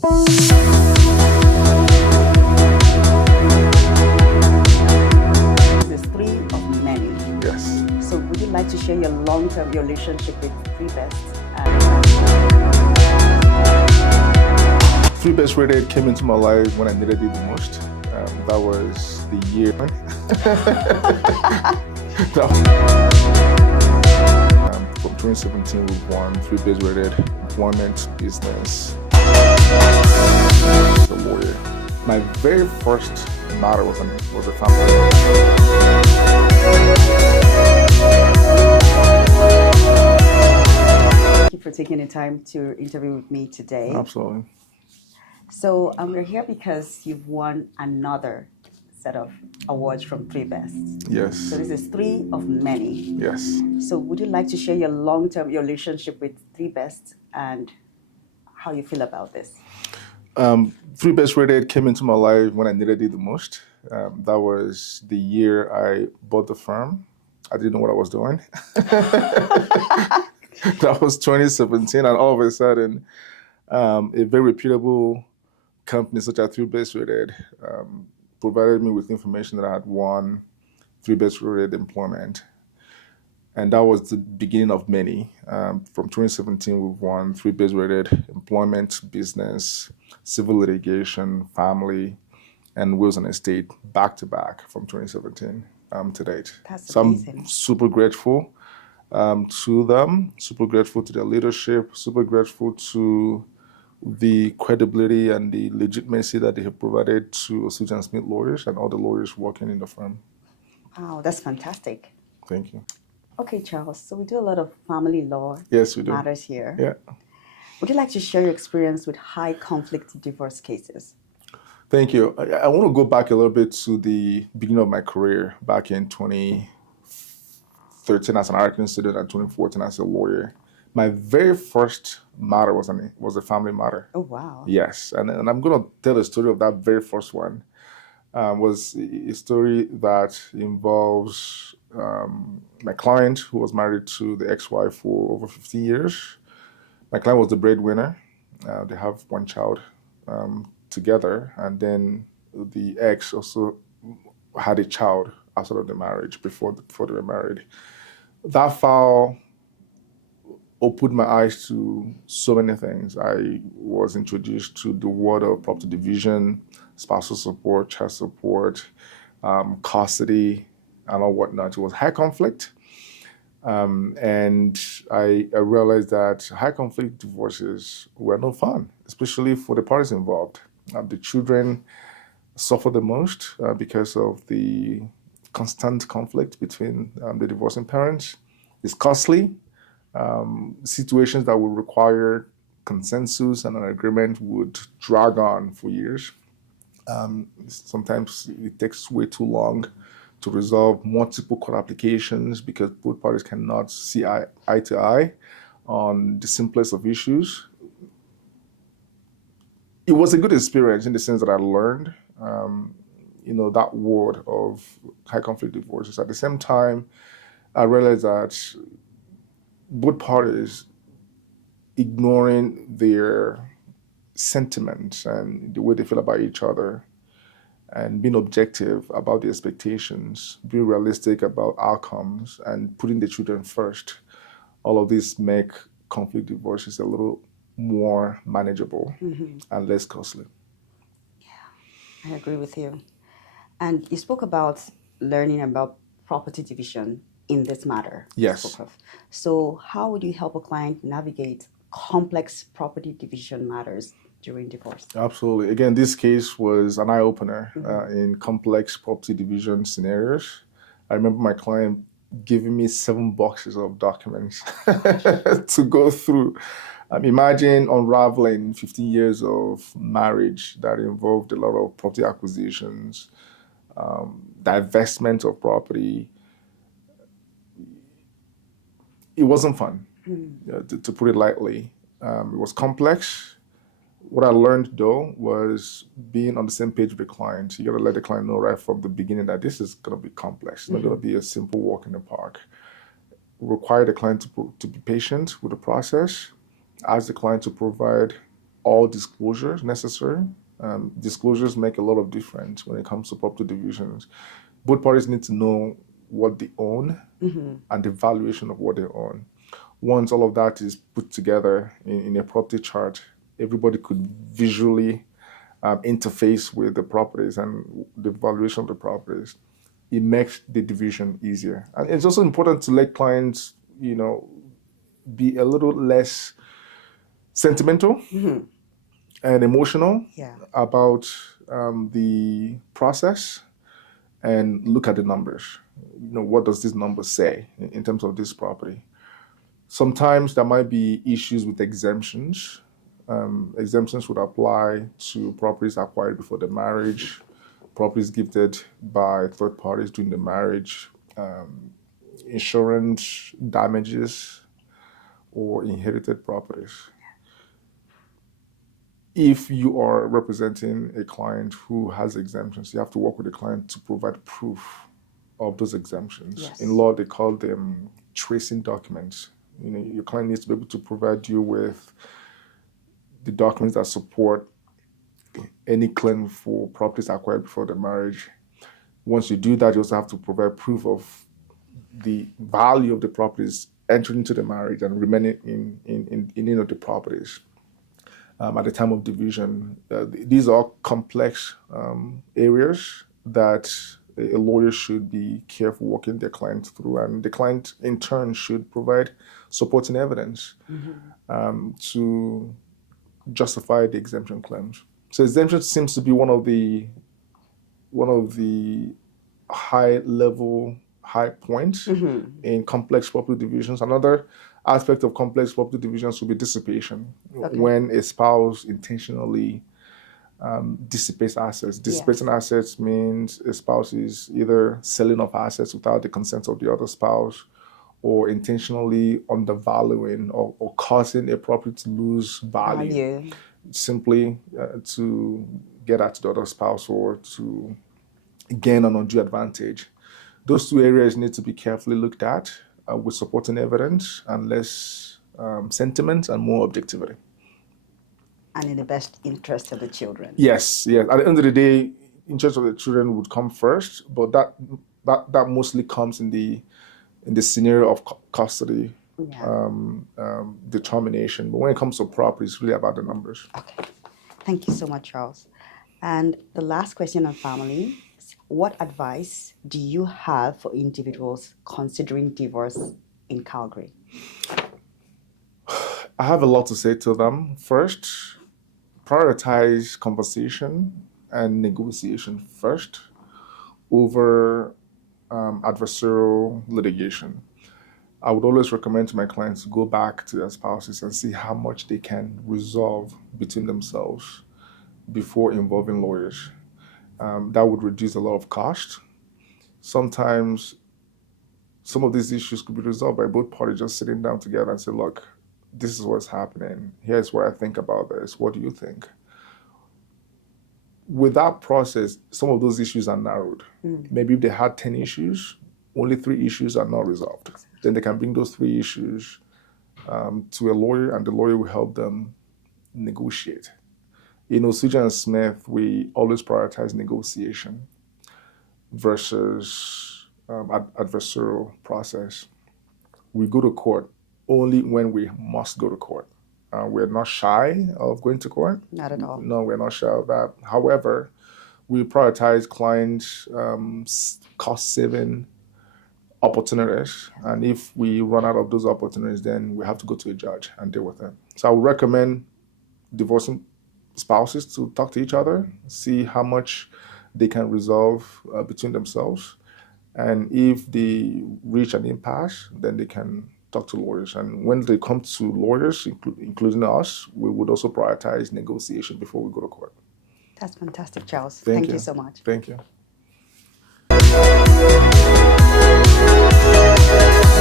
This is three of many. Yes. So would you like to share your long-term relationship with Three Best? ThreeBestRated came into my life when I needed it the most. That was the year. From 2017, we won ThreeBestRated Employment Business the Warrior. My very first matter was a family. Thank you for taking the time to interview with me today. Absolutely. So we're here because you've won another set of awards from Three Best. Yes. So this is three of many. Yes. So would you like to share your long-term relationship with Three Best and how you feel about this? ThreeBestRated came into my life when I needed it the most. That was the year I bought the firm. I didn't know what I was doing. That was 2017, and all of a sudden, a very reputable company such as ThreeBestRated provided me with information that I had won ThreeBestRated Employment. And that was the beginning of many. From 2017, we've won ThreeBestRated Employment, Business, Civil Litigation, Family, and Wills and Estate back to back from 2017 to date. That's so amazing. I'm super grateful to them, super grateful to their leadership, super grateful to the credibility and the legitimacy that they have provided to Osuji and Smith lawyers and all the lawyers working in the firm. Wow, that's fantastic. Thank you. Okay, Charles, so we do a lot of family law Yes, we do. matters here. Yeah. Would you like to share your experience with high conflict divorce cases? Thank you. I want to go back a little bit to the beginning of my career back in 2013 as an American student and 2014 as a lawyer. My very first matter was a family matter. Oh, wow. Yes, and I'm going to tell the story of that very first one. Was a story that involves my client who was married to the ex-wife for over 15 years. My client was the breadwinner. They have one child together, and then the ex also had a child outside of the marriage before they were married. That file opened my eyes to so many things. I was introduced to the world of property division, spousal support, child support, custody, and all whatnot. It was high conflict. And I realized that high conflict divorces were no fun, especially for the parties involved. The children suffer the most because of the constant conflict between the divorcing parents. It's costly. Situations that would require consensus and an agreement would drag on for years. Sometimes it takes way too long to resolve multiple court applications because both parties cannot see eye to eye on the simplest of issues. It was a good experience in the sense that I learned, that world of high conflict divorces. At the same time, I realized that both parties ignoring their sentiments and the way they feel about each other and being objective about the expectations, being realistic about outcomes and putting the children first. All of this make conflict divorces a little more manageable and less costly. Yeah, I agree with you. And you spoke about learning about property division in this matter. Yes. So how would you help a client navigate complex property division matters during divorce? Absolutely. Again, this case was an eye-opener in complex property division scenarios. I remember my client giving me 7 boxes of documents to go through. Imagine unraveling 15 years of marriage that involved a lot of property acquisitions, divestment of property. It wasn't fun, to put it lightly. It was complex. What I learned, though, was being on the same page with the client. You got to let the client know right from the beginning that this is going to be complex. It's not going to be a simple walk in the park. Require the client to be patient with the process. Ask the client to provide all disclosures necessary. Disclosures make a lot of difference when it comes to property divisions. Both parties need to know what they own and the valuation of what they own. Once all of that is put together in a property chart, everybody could visually interface with the properties and the valuation of the properties. It makes the division easier. And it's also important to let clients, be a little less sentimental and emotional about the process and look at the numbers. What does this number say in terms of this property? Sometimes there might be issues with exemptions. Exemptions would apply to properties acquired before the marriage, properties gifted by third parties during the marriage, insurance damages, or inherited properties. If you are representing a client who has exemptions, you have to work with the client to provide proof of those exemptions. Yes. In law, they call them tracing documents. Your client needs to be able to provide you with the documents that support any claim for properties acquired before the marriage. Once you do that, you also have to provide proof of the value of the properties entering into the marriage and remaining in the properties at the time of division. These are complex areas that a lawyer should be careful walking their client through, and the client in turn should provide supporting evidence to justify the exemption claims. So exemption seems to be one of the high points in complex property divisions. Another aspect of complex property divisions would be dissipation. Okay. When a spouse intentionally dissipates assets. Dissipating assets means a spouse is either selling off assets without the consent of the other spouse, or intentionally undervaluing or causing a property to lose value. Simply to get at the other spouse or to gain an undue advantage. Those two areas need to be carefully looked at with supporting evidence and less sentiment and more objectivity. And in the best interest of the children. Yes. At the end of the day, interest of the children would come first, but that mostly comes in the scenario of custody determination. But when it comes to property, it's really about the numbers. Okay. Thank you so much, Charles. And the last question on family is, what advice do you have for individuals considering divorce in Calgary? I have a lot to say to them. First, prioritize conversation and negotiation first over adversarial litigation. I would always recommend to my clients to go back to their spouses and see how much they can resolve between themselves before involving lawyers. That would reduce a lot of cost. Sometimes some of these issues could be resolved by both parties just sitting down together and say, look, this is what's happening. Here's what I think about this. What do you think? With that process, some of those issues are narrowed. Maybe if they had 10 issues, only 3 issues are not resolved. Then they can bring those 3 issues to a lawyer, and the lawyer will help them negotiate. In Osuji and Smith, we always prioritize negotiation versus adversarial process. We go to court only when we must go to court. We're not shy of going to court. Not at all. No, we're not shy of that. However, we prioritize clients' cost-saving opportunities. And if we run out of those opportunities, then we have to go to a judge and deal with it. So I would recommend divorcing spouses to talk to each other, see how much they can resolve between themselves. And if they reach an impasse, then they can talk to lawyers. And when they come to lawyers, including us, we would also prioritize negotiation before we go to court. That's fantastic, Charles. Thank you so much. Thank you.